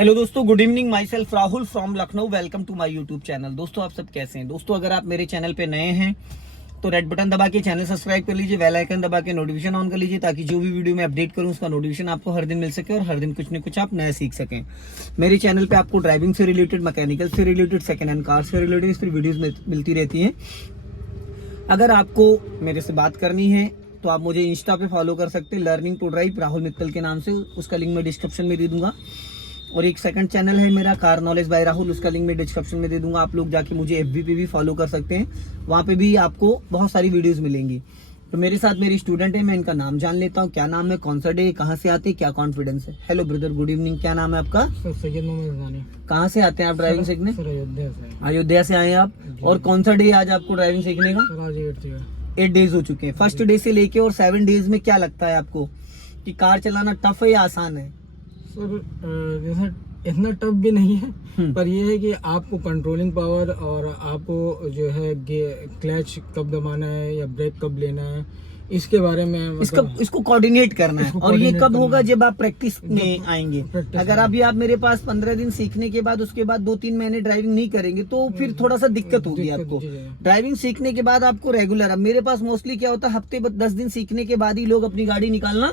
Hello दोस्तों, good evening. Myself Rahul from Lucknow. Welcome to my YouTube channel. दोस्तों, आप सब कैसे हैं? दोस्तों, अगर आप मेरे चैनल पे नए हैं तो रेड बटन दबा के चैनल सब्सक्राइब कर लीजिए, बेल आइकन दबा के नोटिफिकेशन ऑन कर लीजिए, ताकि जो भी वीडियो मैं अपडेट करूं उसका नोटिफिकेशन आपको हर दिन मिल सके और हर दिन कुछ न कुछ आप नया सीख सकें। मेरे चैनल पे आपको ड्राइविंग से रिलेटेड, मैकेनिकल से रिलेटेड, सेकंड हैंड कार से रिलेटेड इस वीडियोज मिलती रहती हैं। अगर आपको मेरे से बात करनी है तो आप मुझे इंस्टा पे फॉलो कर सकते हैं, learning to drive Rahul Mittal के नाम से। उसका लिंक मैं डिस्क्रिप्शन में दे दूंगा। और एक सेकंड चैनल है मेरा, कार नॉलेज बाय राहुल, उसका लिंक मैं डिस्क्रिप्शन में दे दूंगा। आप लोग जाके मुझे एफबी पे भी फॉलो कर सकते हैं, वहाँ पे भी आपको बहुत सारी वीडियोस मिलेंगी। तो मेरे साथ मेरी स्टूडेंट है, मैं इनका नाम जान लेता हूँ। क्या नाम है, कौन सा डे, कहाँ से आते हैं, क्या कॉन्फिडेंस है? Hello brother, good evening. क्या नाम है आपका? सैयद मोहम्मद। कहाँ से आते हैं आप ड्राइविंग सीखने? अयोध्या से। अयोध्या से आए हैं आप। और कौन सा डे आज आपको ड्राइविंग सीखने का? आज 8 डेज हो चुके हैं। फर्स्ट डे से लेके और 7 डेज में क्या लगता है आपको कि कार चलाना टफ है या आसान है? सर, जैसा इतना टफ भी नहीं है, पर ये है कि आपको कंट्रोलिंग पावर और आपको जो है क्लच कब दबाना है या ब्रेक कब लेना है, इसके बारे में इसको कोऑर्डिनेट करना है। और ये कब होगा? जब आप प्रैक्टिस में आएंगे। अगर अभी आप मेरे पास 15 दिन सीखने के बाद उसके बाद 2-3 महीने ड्राइविंग नहीं करेंगे तो फिर थोड़ा सा दिक्कत होगी आपको। ड्राइविंग सीखने के बाद आपको रेगुलर, अब मेरे पास मोस्टली क्या होता है, हफ्ते 10 दिन सीखने के बाद ही लोग अपनी गाड़ी निकालना,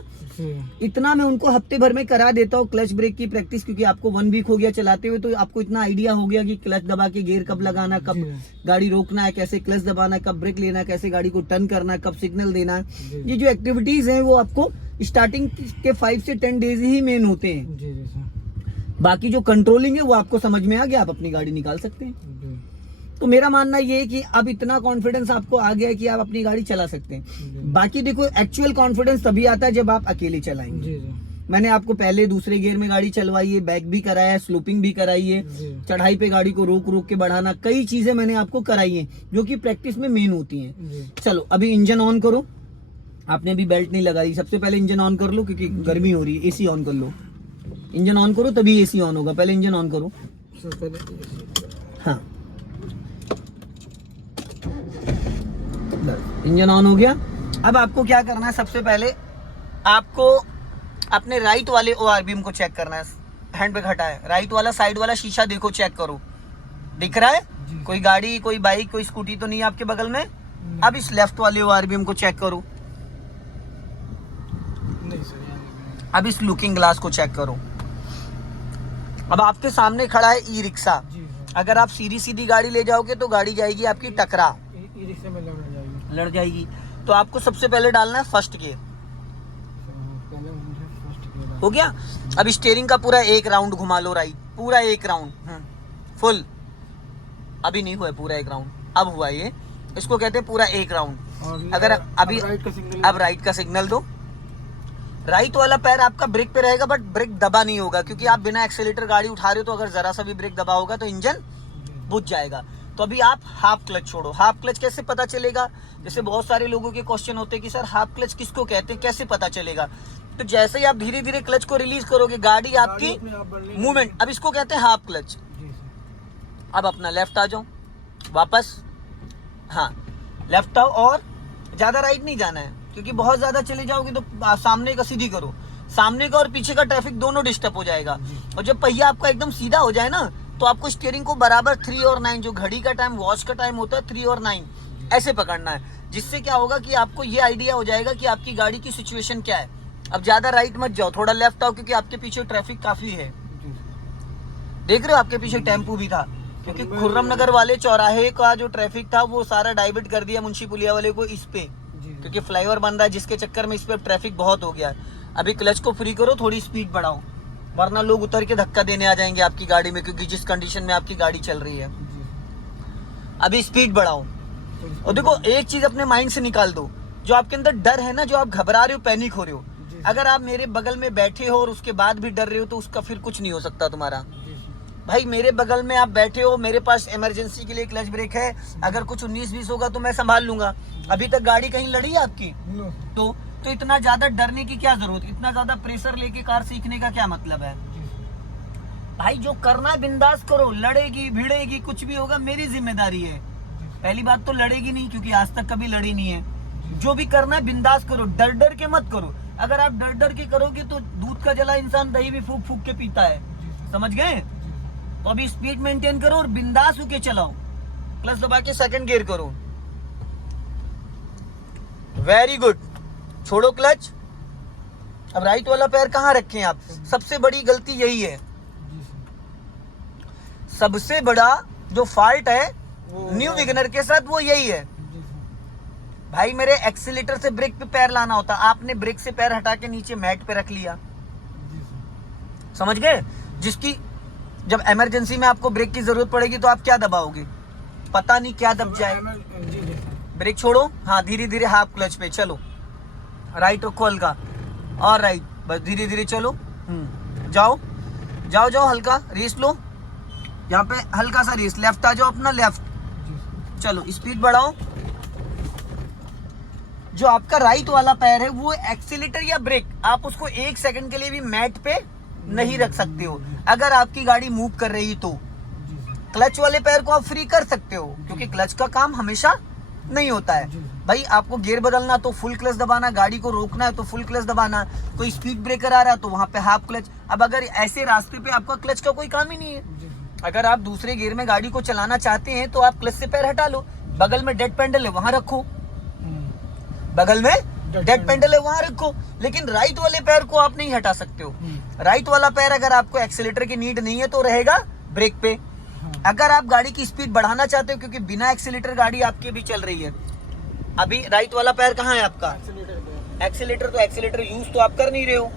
इतना मैं उनको हफ्ते भर में करा देता हूँ क्लच ब्रेक की प्रैक्टिस। क्योंकि आपको 1 वीक हो गया चलाते हुए, तो आपको इतना आइडिया हो गया कि क्लच दबा के गियर कब लगाना, कब गाड़ी रोकना है, कैसे क्लच दबाना है, कब ब्रेक लेना है, कैसे गाड़ी को टर्न करना है, कब सिग्नल देना है। ये जो एक्टिविटीज हैं वो आपको स्टार्टिंग के 5 से 10 डेज ही मेन होते हैं। बाकी जो कंट्रोलिंग है वो आपको समझ में आ गया, आप अपनी गाड़ी निकाल सकते हैं। तो मेरा मानना ये है कि अब इतना कॉन्फिडेंस आपको आ गया है कि आप अपनी गाड़ी चला सकते हैं। बाकी देखो, एक्चुअल कॉन्फिडेंस तभी आता है जब आप अकेले चलाएंगे। मैंने आपको पहले दूसरे गियर में गाड़ी चलवाई है, बैक भी कराया है, स्लोपिंग भी कराई है, चढ़ाई पे गाड़ी को रोक रोक के बढ़ाना, कई चीजें मैंने आपको कराई है जो कि प्रैक्टिस में मेन होती हैं। चलो, अभी इंजन ऑन करो। आपने अभी बेल्ट नहीं लगाई, सबसे पहले इंजन ऑन कर लो क्योंकि गर्मी हो रही है। एसी ऑन कर लो, इंजन ऑन करो तभी एसी ऑन होगा। पहले इंजन ऑन करो। हाँ, इंजन ऑन हो गया। अब आपको क्या करना है, सबसे पहले आपको अपने राइट वाले ओआरबीएम को चेक करना है। हैंड ब्रेक हटाए, राइट वाला साइड वाला शीशा देखो, चेक करो, दिख रहा है? कोई गाड़ी, कोई बाइक, कोई स्कूटी तो नहीं है आपके बगल में? अब इस लेफ्ट वाले ओआरबीएम को चेक करो। अब इस लुकिंग ग्लास को चेक करो। अब आपके सामने खड़ा है ई रिक्शा। अगर आप सीधी सीधी गाड़ी ले जाओगे तो गाड़ी जाएगी आपकी टकरा, ई रिक्शा में लड़ जाएगी। तो आपको सबसे पहले डालना है फर्स्ट गियर। हो गया? अब स्टीयरिंग का पूरा 1 राउंड घुमा लो राइट, पूरा 1 राउंड फुल। अभी नहीं हुआ पूरा 1 राउंड, अब हुआ ये। इसको कहते हैं पूरा 1 राउंड। अगर अभी अब राइट का सिग्नल दो। राइट वाला पैर आपका ब्रेक पे रहेगा, बट ब्रेक दबा नहीं होगा क्योंकि आप बिना एक्सेलेरेटर गाड़ी उठा रहे हो। तो अगर जरा सा भी ब्रेक दबा होगा तो इंजन बुझ जाएगा। तो अभी आप हाफ क्लच छोड़ो। हाफ क्लच कैसे पता चलेगा? जैसे बहुत सारे लोगों के क्वेश्चन होते हैं कि सर हाफ क्लच किसको कहते हैं, कैसे पता चलेगा? तो जैसे ही आप धीरे धीरे क्लच को रिलीज करोगे, गाड़ी आपकी मूवमेंट, अब इसको कहते हैं हाफ क्लच। अब अपना लेफ्ट आ जाओ वापस। हाँ, लेफ्ट आओ और ज्यादा राइट नहीं जाना है क्योंकि बहुत ज्यादा चले जाओगे तो सामने का सीधी करो। सामने का और पीछे का ट्रैफिक दोनों डिस्टर्ब हो जाएगा। और जब पहिया आपका एकदम सीधा हो जाए ना, तो आपको स्टीयरिंग को बराबर 3 और 9, जो घड़ी का टाइम, वॉच का टाइम होता है 3 और 9, ऐसे पकड़ना है। जिससे क्या होगा कि आपको ये आइडिया हो जाएगा कि आपकी गाड़ी की सिचुएशन क्या है। अब ज्यादा राइट मत जाओ, थोड़ा लेफ्ट आओ क्योंकि आपके पीछे ट्रैफिक काफी है। देख रहे हो, आपके पीछे टेम्पू भी था क्योंकि खुर्रम नगर वाले चौराहे का जो ट्रैफिक था वो सारा डाइवर्ट कर दिया मुंशी पुलिया वाले को इस पे, क्योंकि फ्लाईओवर बन रहा है, जिसके चक्कर में इस पे ट्रैफिक बहुत हो गया है। अभी क्लच को फ्री करो, थोड़ी स्पीड बढ़ाओ, वरना लोग उतर के धक्का देने आ जाएंगे आपकी गाड़ी में, क्योंकि जिस कंडीशन में आपकी गाड़ी चल रही है। अभी स्पीड बढ़ाओ। और देखो, एक चीज अपने माइंड से निकाल दो, जो आपके अंदर डर है ना, जो आप घबरा रहे हो, पैनिक हो रहे हो, अगर आप मेरे बगल में बैठे हो और उसके बाद भी डर रहे हो तो उसका फिर कुछ नहीं हो सकता तुम्हारा। भाई, मेरे बगल में आप बैठे हो, मेरे पास इमरजेंसी के लिए क्लच ब्रेक है, अगर कुछ 19-20 होगा तो मैं संभाल लूंगा। अभी तक गाड़ी कहीं लड़ी है आपकी? तो इतना ज्यादा डरने की क्या जरूरत, इतना ज्यादा प्रेशर लेके कार सीखने का क्या मतलब है? भाई, जो करना है बिंदास करो, लड़ेगी भिड़ेगी कुछ भी होगा, मेरी जिम्मेदारी है। पहली बात तो लड़ेगी नहीं क्योंकि आज तक कभी लड़ी नहीं है। जो भी करना है बिंदास करो, डर डर के मत करो। अगर आप डर डर के करोगे तो दूध का जला इंसान दही भी फूक फूक के पीता है। समझ गए? तो अभी स्पीड मेंटेन करो और बिंदास होके चलाओ। क्लच दबा के सेकंड गियर करो। Very good. छोड़ो क्लच। अब राइट वाला पैर कहाँ रखें आप? सबसे बड़ी गलती यही है, सबसे बड़ा जो फॉल्ट है न्यू विगनर के साथ वो यही है। भाई मेरे एक्सीलेटर से ब्रेक पे पैर लाना होता, आपने ब्रेक से पैर हटा के नीचे मैट पे रख लिया। समझ गए? जिसकी जब इमरजेंसी में आपको ब्रेक की जरूरत पड़ेगी तो आप क्या दबाओगे? पता नहीं क्या दब जाए। ब्रेक छोड़ो, हाँ धीरे धीरे हाफ क्लच पे चलो, राइट रखो हल्का और राइट, बस धीरे धीरे चलो। जाओ जाओ जाओ, हल्का रेस लो, यहाँ पे हल्का सा रेस, लेफ्ट आ जाओ अपना, लेफ्ट चलो, स्पीड बढ़ाओ। जो आपका राइट वाला पैर है वो एक्सीलेटर या ब्रेक, आप उसको 1 सेकंड के लिए भी मैट पे नहीं रख सकते हो। अगर आपकी गाड़ी मूव कर रही तो क्लच वाले पैर को आप फ्री कर सकते हो, क्योंकि क्लच का काम हमेशा नहीं होता है। भाई आपको गियर बदलना तो फुल क्लच दबाना, गाड़ी को रोकना है तो फुल क्लच दबाना, कोई स्पीड ब्रेकर आ रहा है तो वहां पे हाफ क्लच। अब अगर ऐसे रास्ते पे आपका क्लच का कोई काम ही नहीं है, अगर आप दूसरे गियर में गाड़ी को चलाना चाहते हैं तो आप क्लच से पैर हटा लो, बगल में डेड पेंडल है वहां रखो, बगल में डेड पेंडल है वहां रखो, लेकिन राइट वाले पैर को आप नहीं हटा सकते हो। राइट वाला पैर अगर आपको एक्सीलेटर की नीड नहीं है तो रहेगा ब्रेक पे। अगर आप गाड़ी की स्पीड बढ़ाना चाहते हो, क्योंकि बिना एक्सीलेटर गाड़ी आपकी भी चल रही है, अभी राइट वाला पैर कहाँ है आपका? एक्सीलेटर। तो एक्सीलेटर यूज तो आप कर नहीं रहे हो,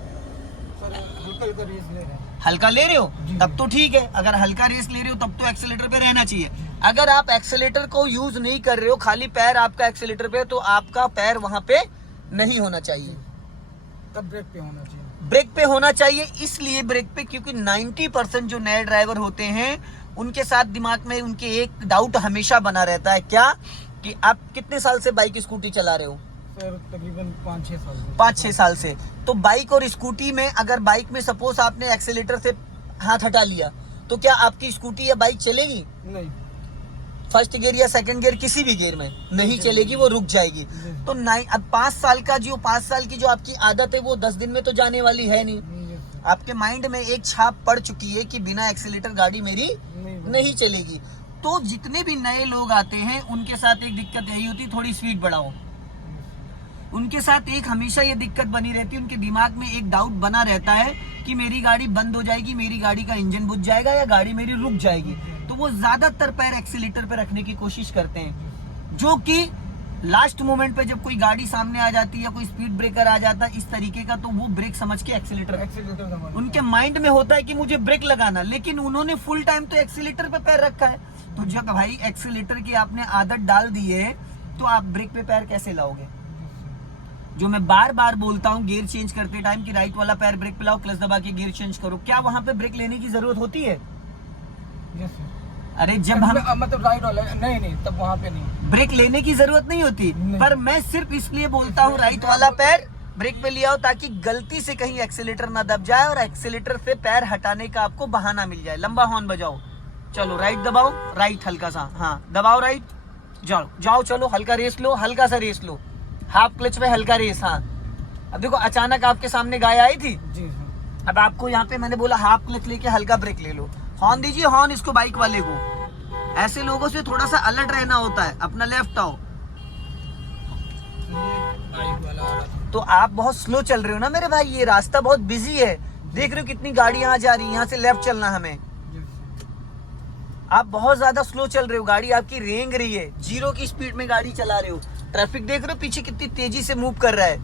हल्का ले रहे हो तब तो ठीक है, अगर हल्का रेस ले रहे हो तब तो एक्सीलेटर पे रहना चाहिए। अगर आप एक्सीलेटर को यूज नहीं कर रहे हो, खाली पैर आपका एक्सीलेटर पे, तो आपका पैर वहां पे नहीं होना चाहिए, तब ब्रेक पे होना चाहिए। ब्रेक पे होना चाहिए, इसलिए ब्रेक पे, क्योंकि 90% जो नए ड्राइवर होते हैं उनके साथ दिमाग में उनके एक डाउट हमेशा बना रहता है, क्या कि आप कितने साल से बाइक स्कूटी चला रहे हो? सर तकरीबन 5-6 साल से। 5-6 साल से। तो बाइक और स्कूटी में, अगर बाइक में सपोज आपने एक्सीलेटर से हाथ हटा लिया तो क्या आपकी स्कूटी या बाइक चलेगी? नहीं। फर्स्ट गियर या सेकंड गियर किसी भी गियर में नहीं चलेगी, वो रुक जाएगी। तो अब 5 साल की जो आपकी आदत है वो 10 दिन में तो जाने वाली है नहीं। आपके माइंड में एक छाप पड़ चुकी है कि बिना एक्सीलेटर गाड़ी मेरी नहीं चलेगी। तो जितने भी नए लोग आते हैं उनके साथ एक दिक्कत यही होती है, थोड़ी स्पीड बढ़ाओ। उनके साथ एक हमेशा ये दिक्कत बनी रहती है, उनके दिमाग में एक डाउट बना रहता है कि मेरी गाड़ी बंद हो जाएगी, मेरी गाड़ी का इंजन बुझ जाएगा या गाड़ी मेरी रुक जाएगी। तो वो ज्यादातर पैर एक्सीलेटर पे रखने की कोशिश करते हैं, जो कि लास्ट मोमेंट पे जब कोई गाड़ी सामने आ जाती है या कोई स्पीड ब्रेकर आ जाता है इस तरीके का, तो वो ब्रेक समझ के एक्सीलेटर उनके माइंड में होता है कि मुझे ब्रेक लगाना, लेकिन उन्होंने फुल टाइम तो एक्सीलेटर पे पैर रखा है। तो जब भाई एक्सीलेटर की आपने आदत डाल दी है तो आप ब्रेक पे पैर कैसे लाओगे? जो मैं बार बार बोलता हूँ गियर चेंज करते टाइम कि राइट वाला पैर ब्रेक पे लाओ, क्लच दबा के गियर चेंज करो, क्या वहां पे ब्रेक लेने की जरूरत होती है? अरे जब हम मतलब राइट वाला नहीं, तब वहां पे नहीं, ब्रेक लेने की जरूरत नहीं होती, पर मैं सिर्फ इसलिए बोलता हूँ राइट वाला पैर ब्रेक पे लिया हो ताकि गलती से कहीं एक्सीलेटर ना दब जाए और एक्सीलेटर से पैर हटाने का आपको बहाना मिल जाए। लंबा हॉर्न बजाओ, चलो राइट दबाओ, राइट हल्का सा, हाँ दबाओ राइट, जाओ जाओ चलो, हल्का रेस लो, हल्का सा रेस लो, हाफ क्लच पे हल्का रेस। हाँ अब देखो अचानक आपके सामने गाय आई थी जी। अब आपको यहाँ पे मैंने बोला हाफ क्लच लेके हल्का ब्रेक ले लो, हॉर्न दीजिए, हॉर्न इसको बाइक वाले को। ऐसे लोगों से थोड़ा सा अलर्ट रहना होता है। अपना लेफ्ट आओ, तो आप बहुत स्लो चल रहे हो ना मेरे भाई, ये रास्ता बहुत बिजी है, देख रहे हो कितनी गाड़ियां आ जा रही है, यहाँ से लेफ्ट चलना हमें, आप बहुत ज्यादा स्लो चल रहे हो, गाड़ी आपकी रेंग रही है, 0 की स्पीड में गाड़ी चला रहे हो, ट्रैफिक देख रहे हो पीछे कितनी तेजी से मूव कर रहा है।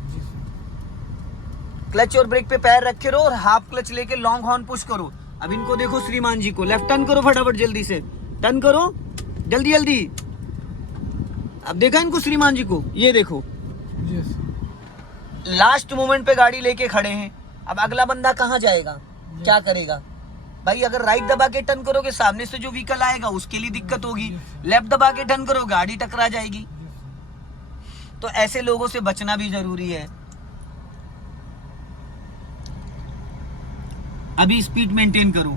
क्लच और ब्रेक पे पैर रखे रहो और हाफ क्लच लेके लॉन्ग हॉर्न पुश करो। अब इनको देखो श्रीमान जी को, लेफ्ट टर्न करो फटाफट, जल्दी से टर्न करो, जल्दी जल्दी। अब देखा इनको श्रीमान जी को, ये देखो लास्ट मोमेंट पे गाड़ी लेके खड़े हैं। अब अगला बंदा कहाँ जाएगा, क्या करेगा भाई? अगर राइट दबा के टर्न करोगे सामने से जो व्हीकल आएगा उसके लिए दिक्कत होगी, लेफ्ट दबा के टर्न करो गाड़ी टकरा जाएगी। तो ऐसे लोगों से बचना भी जरूरी है। अभी स्पीड मेंटेन करो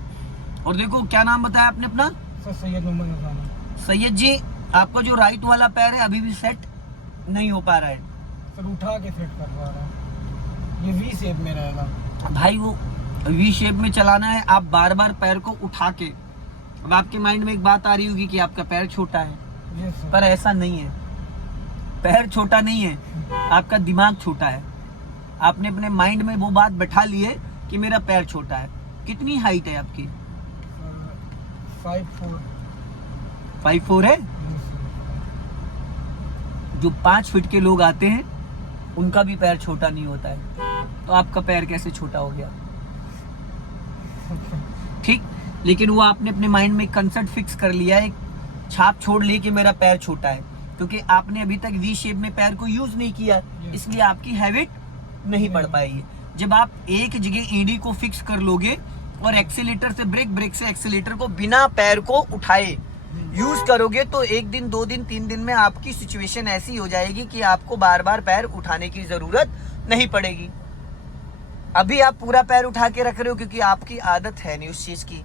और देखो क्या नाम बताया आपने अपना? सर सैयद मोहम्मद रज़ाना। सैयद जी, आपका जो राइट वाला पैर है अभी भी सेट नहीं हो पा रहा है। सर उठा के सेट कर रहा है, ये वी शेप में रहेगा भाई वो वी शेप में चलाना है, आप बार बार पैर को उठा के। अब आपके माइंड में एक बात आ रही होगी कि आपका पैर छोटा है, Yes, sir. पर ऐसा नहीं है। पैर छोटा नहीं है, आपका दिमाग छोटा है। आपने अपने माइंड में वो बात बैठा ली है कि मेरा पैर छोटा है। कितनी हाइट है आपकी? 5'4". 5'4" है। Yes, sir. जो 5 फीट के लोग आते हैं उनका भी पैर छोटा नहीं होता है, तो आपका पैर कैसे छोटा हो गया? ठीक, लेकिन वो आपने अपने माइंड में कंसेप्ट फिक्स कर लिया है, एक छाप छोड़ ली कि मेरा पैर छोटा है, क्योंकि आपने अभी तक वी शेप में पैर को यूज नहीं किया, इसलिए आपकी हैबिट नहीं पड़ पाएगी। जब आप एक जगह ईडी को फिक्स कर लोगे और एक्सीलेटर से ब्रेक, ब्रेक से एक्सीलेटर को बिना पैर को उठाए यूज करोगे, तो 1 दिन 2 दिन 3 दिन में आपकी सिचुएशन ऐसी हो जाएगी कि आपको बार बार पैर उठाने की जरूरत नहीं पड़ेगी। अभी आप पूरा पैर उठा के रख रहे हो क्योंकि आपकी आदत है नहीं उस चीज की।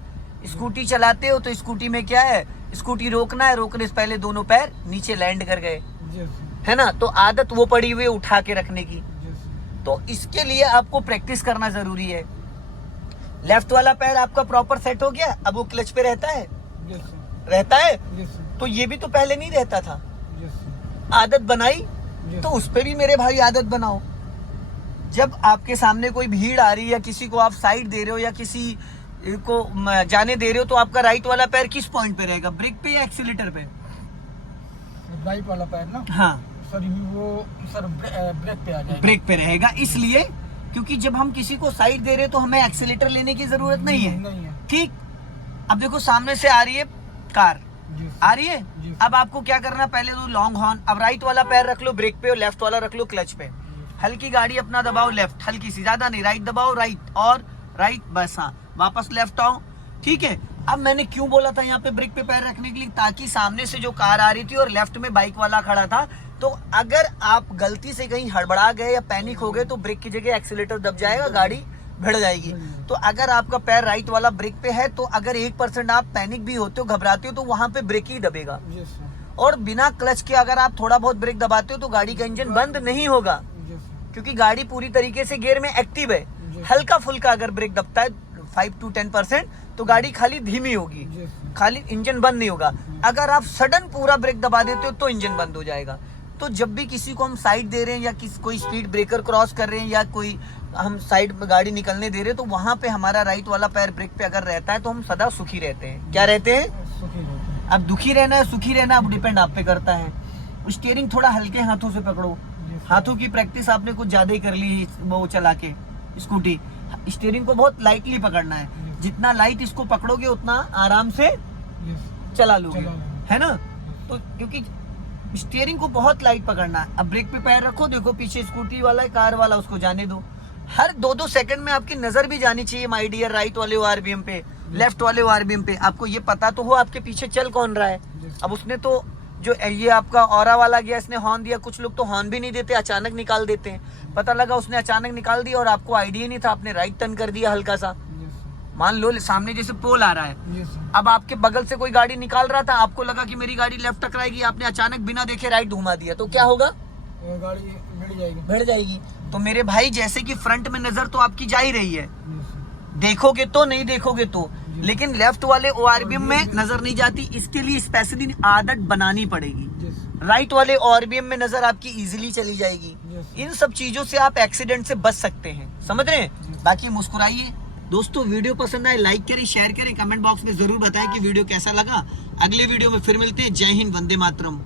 स्कूटी चलाते हो तो स्कूटी में क्या है, स्कूटी रोकना है, रोकने से पहले दोनों पैर नीचे लैंड कर गए, Yes, sir. है ना, तो आदत वो पड़ी हुई है उठा के रखने की। Yes, sir. तो इसके लिए आपको प्रैक्टिस करना जरूरी है। लेफ्ट वाला पैर आपका प्रॉपर सेट हो गया, अब वो क्लच पे रहता है, Yes, sir. रहता है। Yes, sir. तो ये भी तो पहले नहीं रहता था, Yes, sir. आदत बनाई Yes, तो sir. उस पे भी मेरे भाई आदत बनाओ। जब आपके सामने कोई भीड़ आ रही है या किसी को आप साइड दे रहे हो या किसी को जाने दे रहे हो, तो आपका राइट वाला पैर किस पॉइंट पे रहेगा, ब्रेक पे या एक्सीलेटर पे? राइट वाला पैर ना हाँ, सर वो सर ब्रेक पे आ जाएगा। ब्रेक पे रहेगा, इसलिए क्योंकि जब हम किसी को साइड दे रहे हैं तो हमें एक्सीलेटर लेने की जरूरत नहीं है। नहीं है। ठीक, अब देखो सामने से आ रही है कार, Yes, आ रही है, जी। अब आपको क्या करना, पहले तो लॉन्ग हॉर्न, अब राइट वाला पैर रख लो ब्रेक पे और लेफ्ट वाला रख लो क्लच पे। हल्की गाड़ी अपना दबाओ लेफ्ट, हल्की सी, ज्यादा नहीं, राइट दबाओ, राइट और राइट, बस हाँ, वापस लेफ्ट आओ। ठीक है, अब मैंने क्यों बोला था यहाँ पे ब्रेक पे पैर रखने के लिए, ताकि सामने से जो कार आ रही थी और लेफ्ट में बाइक वाला खड़ा था, तो अगर आप गलती से कहीं हड़बड़ा गए या पैनिक हो गए तो ब्रेक की जगह एक्सीलेटर दब जाएगा, गाड़ी भिड़ जाएगी। तो अगर आपका पैर राइट वाला ब्रेक पे है तो अगर 1% आप पैनिक भी होते हो, घबराते हो, तो वहां पे ब्रेक ही दबेगा। Yes, sir. और बिना क्लच के अगर आप थोड़ा बहुत ब्रेक दबाते हो तो गाड़ी का इंजन बंद नहीं होगा, Yes, sir. क्योंकि गाड़ी पूरी तरीके से गियर में एक्टिव है। जी। हल्का फुल्का अगर ब्रेक दबता है 5 to 10% तो गाड़ी खाली धीमी होगी, Yes, sir. खाली इंजन बंद नहीं होगा। अगर आप सडन पूरा ब्रेक दबा देते हो तो इंजन बंद हो जाएगा। तो जब भी किसी को हम साइड दे रहे हैं या कोई स्पीड ब्रेकर क्रॉस कर रहे हैं या कोई हम साइड में गाड़ी निकलने दे रहे हैं, तो वहां पे हमारा राइट वाला पैर ब्रेक पे अगर रहता है तो हम सदा सुखी रहते हैं। क्या रहते हैं? सुखी रहते हैं। अब दुखी रहना है सुखी रहना अब डिपेंड आप पे करता है। स्टीयरिंग थोड़ा हल्के हाथों से पकड़ो, Yes, sir. हाथों की प्रैक्टिस आपने कुछ ज्यादा ही कर ली वो चला के स्कूटी। स्टीयरिंग को बहुत लाइटली पकड़ना है, जितना लाइट इसको पकड़ोगे उतना आराम से Yes. चला लोगे, चला लोगे। है ना। तो क्योंकि स्टीयरिंग को बहुत लाइट पकड़ना है। अब ब्रेक पे पैर रखो, देखो पीछे स्कूटी वाला है, कार वाला, उसको जाने दो। हर 2-2 सेकंड में आपकी नजर भी जानी चाहिए माय डियर, राइट वाले आरबीएम पे, लेफ्ट वाले आरबीएम पे। आपको ये पता तो हो आपके पीछे चल कौन रहा है। Yes. अब उसने तो जो ये आपका ऑरा वाला गया, इसने हॉर्न दिया, कुछ लोग तो हॉर्न भी नहीं देते, अचानक निकाल देते हैं। पता लगा उसने अचानक निकाल दिया और आपको आइडिया नहीं था, आपने राइट टर्न कर दिया हल्का सा। Yes, sir. मान लो सामने जैसे पोल आ रहा है, Yes, sir. अब आपके बगल से कोई गाड़ी निकाल रहा था, आपको लगा कि मेरी गाड़ी लेफ्ट टकराएगी, आपने अचानक बिना देखे राइट घुमा दिया, तो क्या होगा? ये गाड़ी भिड़ जाएगी। भिड़ जाएगी। तो मेरे भाई जैसे कि फ्रंट में नजर तो आपकी जा ही रही है, Yes, sir. देखोगे तो नहीं देखोगे तो, लेकिन लेफ्ट वाले ओआरबीएम में नजर नहीं जाती, इसके लिए स्पेशली आदत बनानी पड़ेगी। Yes. राइट वाले ओआरबीएम में नजर आपकी इजीली चली जाएगी। Yes. इन सब चीजों से आप एक्सीडेंट से बच सकते हैं, समझ रहे हैं। बाकी मुस्कुराइए दोस्तों, वीडियो पसंद आए लाइक करें, शेयर करें, कमेंट बॉक्स में जरूर बताएं कि वीडियो कैसा लगा। अगले वीडियो में फिर मिलते हैं। जय हिंद, वंदे मातरम।